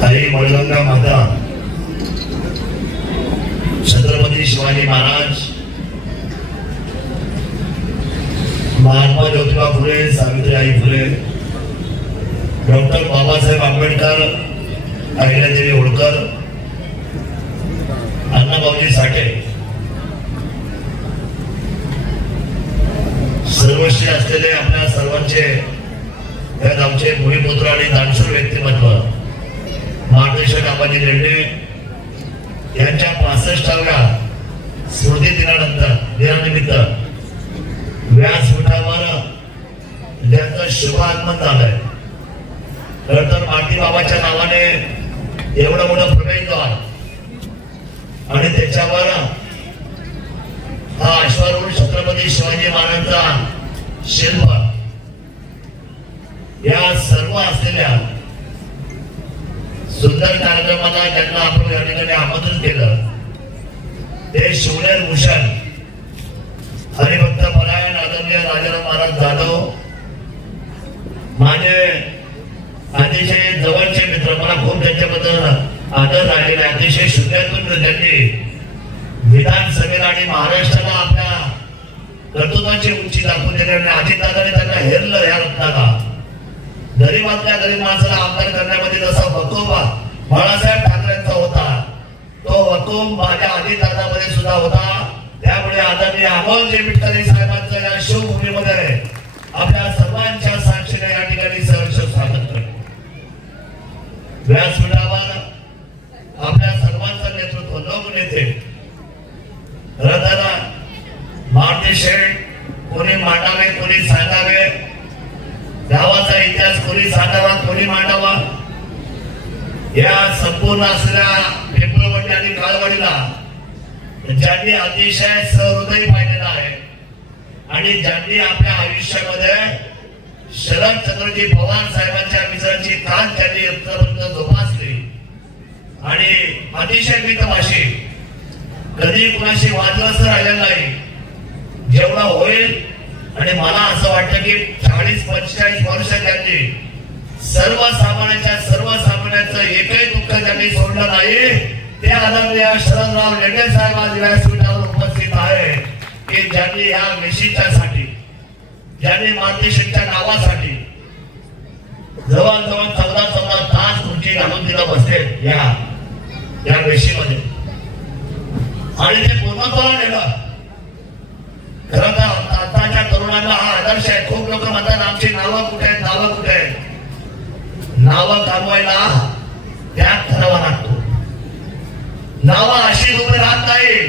हरी मळगंगा माता, छत्रपती शिवाजी महाराज, महात्मा ज्योतिबा फुले, सावित्रीबाई फुले, डॉक्टर बाबासाहेब आंबेडकर, अहिल्यादेवी होळकर, अण्णाभाऊजी साठे, सर्वश्री असलेले आपल्या सर्वांचे यात आमचे भूमिपुत्र आणि दानशूर व्यक्तिमत्व महाबळेश्वर आबाजी लेंडे यांच्या 65व्या स्मृती दिनानिमित्त व्यासपीठावर ज्यांचं शुभ आगमन झालंय. खरं तर माती बाबाच्या नावाने एवढं मोठं प्रवेशद्वार आणि त्याच्यावर हा अश्वारूढ छत्रपती शिवाजी महाराजांचा शिल्प या सर्व असलेल्या सुंदर कार्यक्रमाला ज्यांना आपण या ठिकाणी आमंत्रित केलं ते शिवनेर भूषण हरिभक्त परायण आदरणीय राजाराम महाराज जाधव, माझे अतिशय जवळचे मित्र, मला खूप त्यांच्याबद्दल आदर राहिलेला आहे. अतिशय शून्यातून त्यांनी विधानसभेला आणि महाराष्ट्राला आपल्या कर्तृत्वाची उंची दाखवून दिली आणि अजितदादांनी त्यांना हेरलं. या रत्नाला गरीबातल्या गरीब माणसाला आमदार करण्यामध्ये जसा वकुफ बाळासाहेब ठाकरेंचा होता, तो वकुफ माझ्या अजितदादामध्ये सुद्धा होता. त्यामुळे आदरणीय अमोलजी मिटकरी साहेबांचं या शिवभूमीमध्ये आपल्या सर्वांच्या साक्षीने या ठिकाणी सहर्ष स्वागत करतो. व्यासपीठावर आपल्या सर्वांचं नेतृत्व लोकनेते रत्ना मारुती शेठ कोणी मांडावे, कोणी सांगावे, गावाचा इतिहास कोणी सांगावा, कोणी मांडावा, या संपूर्ण असलेल्या पिंपळवंडी आणि काळवडीला ज्यांनी अतिशय सहृदयी पाहिलेला आहे आणि ज्यांनी आपल्या आयुष्यामध्ये शरदचंद्रजी पवार साहेबांच्या विचारांची कान त्यांनी इथपर्यंत जोपासली आणि अतिशय मितभाषी, कधी कुणाशी वादग्रस्त राहिलेला नाही. जेवढा होईल आणि मला असं वाटतं की 40-45 वर्ष त्यांनी सर्वसामान्यांचं एकही दुःख त्यांनी सोडलं नाही. ते आदरणीय शरदराव लेंडे साहेब आज व्यासपीठावर उपस्थित आहे की ज्यांनी या वेशीच्यासाठी, ज्यांनी मारुती शेठच्या नावासाठी जवळजवळ 14 तास खुर्ची घालून तिला बसले या वेशीमध्ये आणि ते पूर्णत्वाला नेलं. खरं तर आताच्या तरुणांना हा आदर्श आहे. खूप लोक म्हणतात आमची नावं कुठे आहेत, नावं कुठे आहेत. नावं कामवायला त्यात ठरावा लागतो. नावं अशी उभे राहत नाही.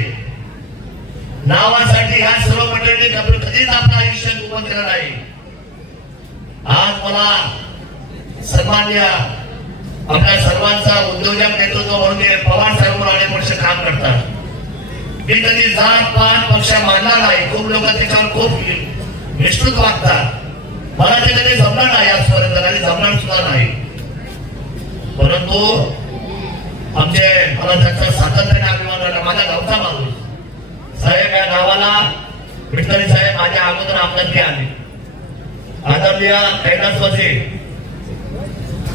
नावासाठी ह्या सर्व मंडळींनी कधीच आपलं आयुष्य उभं केलं नाही. आज मला सन्मान्य आपल्या सर्वांचा उद्योजक नेतृत्व म्हणून पवार साहेब अनेक वर्ष काम करतात. मी कधी जात पात पक्ष मानला नाही. खूप लोक त्याच्यावर खूप विस्तृत वागतात. मला ते कधी जमणार नाही, आजपर्यंत कधी जमणार सुद्धा नाही. परंतु आमचे मला त्याचा सातत्याने अभिमान वाटला. माझ्या गावचा माणूस साहेब, या गावाला मिटकरी साहेब माझ्या अगोदर आमदारकी आले. आदरणीय कैलासवासी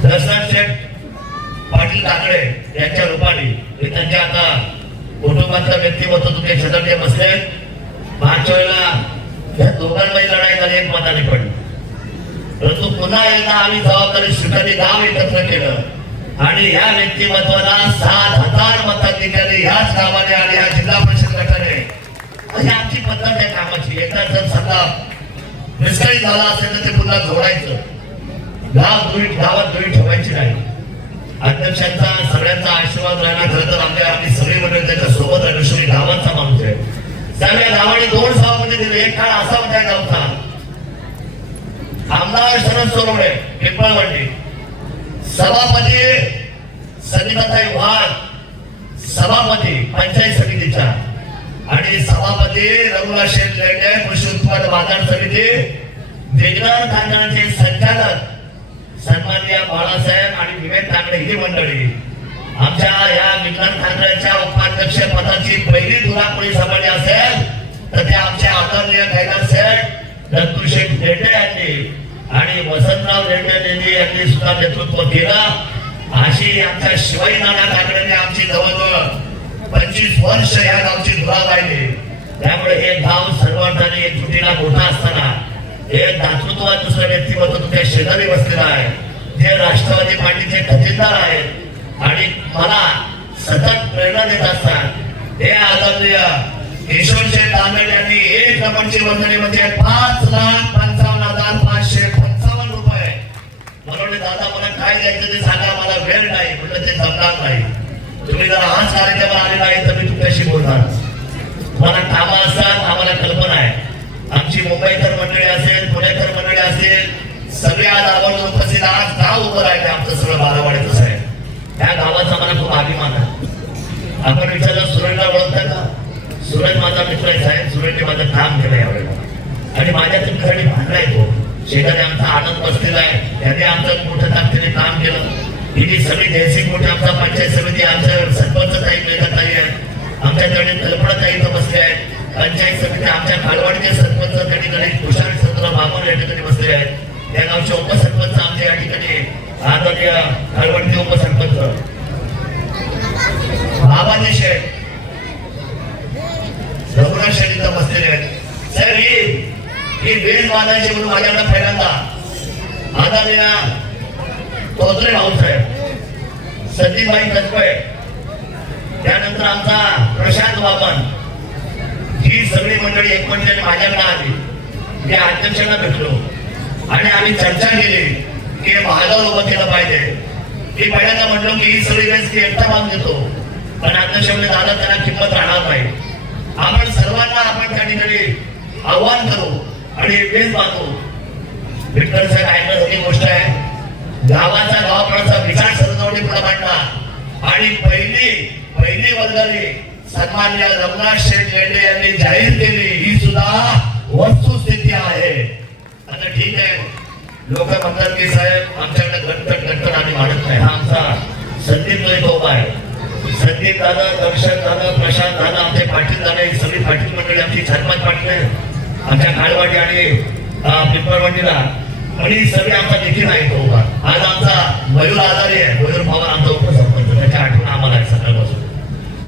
दशरथ शेठ पाटील काकडे यांच्या रूपाने त्यांच्या आता कुटुंबातलं व्यक्तिमत्व तुमच्या शेजारचे बसले. मागच्या वेळेला या दोघांमध्ये लढाई झाली, एक मताने पडली. परंतु पुन्हा एकदा आम्ही जबाबदारी स्वीकारली, गाव एकत्र केलं आणि या व्यक्तिमत्वाला 7,000 मताधिकारी ह्याच गावाने आणि या जिल्हा परिषद गटाने, ही आमची पद्धत आहे कामाची. एकदा जर समजा निष्काळी झाला असेल तर ते पुन्हा जोडायचं. गावात दुरी ठेवायची नाही. अध्यक्षांचा सगळ्यांचा आशीर्वाद राहिला. खरं तर आम्ही सगळी मंडळी त्याच्या सोबत राहिलो. गावाचा माणूस आहे. त्यामुळे गावाने 2 सभापती दिले. एक काळ असा होता गावचा आमदार शरद सोनवणे पिंपळवंडी, सभापती सनिताताई वाघ, सभापती पंचायत समितीच्या आणि सभापती रघुनाथ शेठ लेंडे कृषी उत्पादन बाजार समिती, विज्ञान कारखान्याचे संचालक सन्माननीय बाळासाहेब आणि विवेक तांगडे ही मंडळी आमच्या या विज्ञान कारखान्याच्या उपाध्यक्ष पदाची पहिली दुराखोळी सभाली असेल तर ते आमचे आदरणीय कैलास शेठ दत्तू शेठ लेंडे यांनी आणि वसंतराव लेंडे यांनी सुद्धा नेतृत्व केलं। अशी आमच्या शिवाई नाना ठाकरेंनी आमची जवळजवळ 25 वर्ष या गावची धुरा गायली। त्यामुळे हे गाव सर्वांनी एकजुटीला मोठा असताना हे दातृत्वात दुसरं व्यक्तिमत्व तुमच्या शेजारी बसलेलं आहे, जे राष्ट्रवादी पार्टीचे खजिनदार आहेत आणि मला सतत प्रेरणा देत असतात। हे आदरणीय किशोरशेठ दानवे यांनी 1 नंबरची वर्गणी म्हणजे 5,55,555 रुपये म्हणून दादा मला काय द्यायचं ते सांगा, मला वेळ नाही म्हणलं ते जमणार नाही। तुम्ही जर आज कार्यक्रमाला आले नाही तर मी तुमच्याशी बोलणार। मला कामं असतात, आम्हाला कल्पना आहे। आमची मुंबईकर मंडळी असेल, पुणेकर मंडळी असेल, सगळे आज आपण उपस्थित आज गाव उभं राहिले आमचं सगळं बारावाडीचं आहे। त्या गावाचा मला खूप अभिमान आहे। आपण विचारलं सुरेशला ओळखता का? सुरेश माझा मित्र आहे साहेब, सुरेशने माझं काम केलं यावेळेला आणि माझ्या तुमच्यासाठी भांडलाय तो शेजारी आमचा आनंद बसलेला आहे, त्यांनी आमचं मोठं ताकदीने काम केलं। ही जी सगळी देशी मोठी आमचा पंचायत समिती, आमच्या सरपंच ताई मेघताई आहे, आमच्याकडे कल्पना ताई इथं बसले आहेत, पंचायत समिती आमच्या कालवाडीचे सरपंच त्या ठिकाणी तुषार चंद्र बाबर या ठिकाणी बसले आहेत, त्या गावचे उपसरपंच आमच्या या ठिकाणी आदरणीय कालवाडीचे उपसरपंच बाबाजी शेठ, रघुनाथ शेठ इथं बसलेले आहेत। साहेब ही वेळ बांधायची म्हणून माझ्याकडे पहिल्यांदा आदरणीय तोत्रे भाऊसाहेब, संदीपबाई कसबे, त्यानंतर आमचा प्रशांत बाबन, ही सगळी मंडळी एकमंडळी माझ्याकडे आली। त्या अध्यक्षांना भेटलो आणि आम्ही चर्चा केली की महागावर उभं केलं पाहिजे। मी पहिल्यांदा म्हटलो की ही सगळी वेळेस की एकटा मान देतो, पण अध्यक्ष म्हणजे दादा त्यांना किंमत राहणार नाही। आपण सर्वांना आपण त्या ठिकाणी आव्हान करू आणि वेळ बांधू। विठ्ठल साहेब ऐकण्यासारखी गोष्ट आहे, गावाचा गावाचा विचार सर्वजवळ पुढे मांडला आणि पहिली वर्गणी सन्माननीय रघुनाथ शेठ लेंडे यांनी जाहीर केली। ही सुद्धा वस्तुस्थिती आहे। आता ठीक आहे, लोक म्हणतात की साहेब आमच्याकडे गणपत आम्ही मानत नाही। हा आमचा संदीप एक उभा आहे, संदीप दादा, दर्शन दादा, प्रशांत दादा, आमचे पाटील दादा, ही सगळी पाटील मंडळी आमची 4-5 पाटील आहेत आमच्या काळवाडी आणि पिंपळवाडीला, आणि सगळे आमचा देखील आहे तो उभा। आज आमचा मयूर आजारी आहे, मयूर पवार आमचा उपसरपंच, त्याच्या आठवण आम्हाला आहे सकाळपासून।